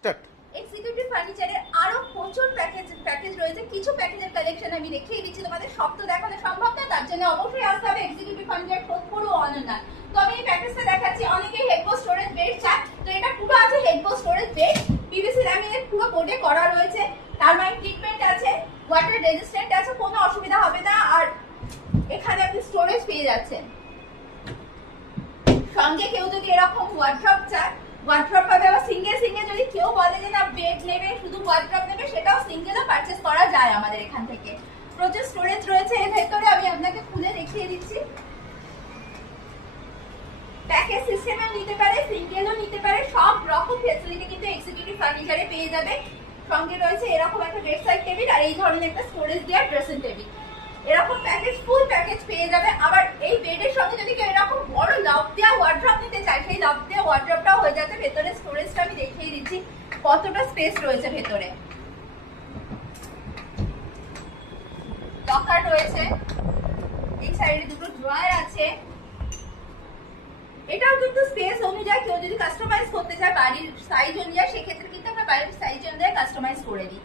Start. Executive ফার্নিচারের আরো প্রচুর প্যাকেজ রয়েছে। কিছু প্যাকেজের কালেকশন আমি দেখিয়ে দিচ্ছি, তোমাদের সব তো দেখানো সম্ভব না, তার জন্য অবশ্যই আসতে হবে এক্সিকিউটিভ ফার্নিচার সোদপুর ও অনন্যা। তো আমি এই প্যাকেজটা দেখাচ্ছি। অনেকেই হেডবোর্ড স্টোরেজ বেড চায়, তো এটা পুরো আছে headboard storage bed, PVC laminate পুরো বোর্ডে করা রয়েছে, টারমাইট ট্রিটমেন্ট আছে, ওয়াটার রেজিস্ট্যান্ট আছে, কোনো অসুবিধা হবে না। আর এখানে আপনি স্টোরেজ পেয়ে যাচ্ছেন। সঙ্গে কেউ যদি এরকম ওয়ার্ড্রপ চায়, ওয়ার্ড্রপ পাবে। আবার সিঙ্গেল সিঙ্গেল যদি কেউ বলে যে না বেড নেবে, শুধু ওয়ার্ড্রপ নেবে, সেটাও সিঙ্গেলও পারচেজ করা যায় আমাদের এখান থেকে। প্রচুর স্টোরেজ রয়েছে এর ভেতরে, আমি আপনাকে খুলে দেখিয়ে দিচ্ছি। প্যাকেজ সিস্টেমে নিতে পারে, সিঙ্গেলও নিতে পারে, সব রকম ফ্যাসিলিটি কিন্তু এক্সিকিউটিভ ফার্নিচারে পেয়ে যাবে। সঙ্গে রয়েছে এরকম একটা বেড সাইড টেবিল আর এই ধরনের একটা স্টোরেজ দেওয়ার ড্রেসিং টেবিল। এরকম প্যাকেজ, ফুল প্যাকেজ পেয়ে যাবে। আবার এই বেডের সঙ্গে যদি কেউ এরকম বড় লাভ দেওয়া ওয়ার্ড্রপ নিতে চায়, সেই লাভ দেওয়া ওয়ার্ড্রপটাও হয়ে যাচ্ছে। ভেতরে স্টোরেজটা আমি দেখিয়ে দিচ্ছি কতটা স্পেস রয়েছে ভেতরে। লকার রয়েছে, এই সাইডে দুটো ড্রয়ার আছে। এটাও কিন্তু স্পেস অনুযায়ী কেউ যদি কাস্টমাইজ করতে চায় বাড়ির সাইজ অনুযায়ী, সেক্ষেত্রে কিন্তু আমরা বাড়ির সাইজ অনুযায়ী কাস্টমাইজ করে দিই।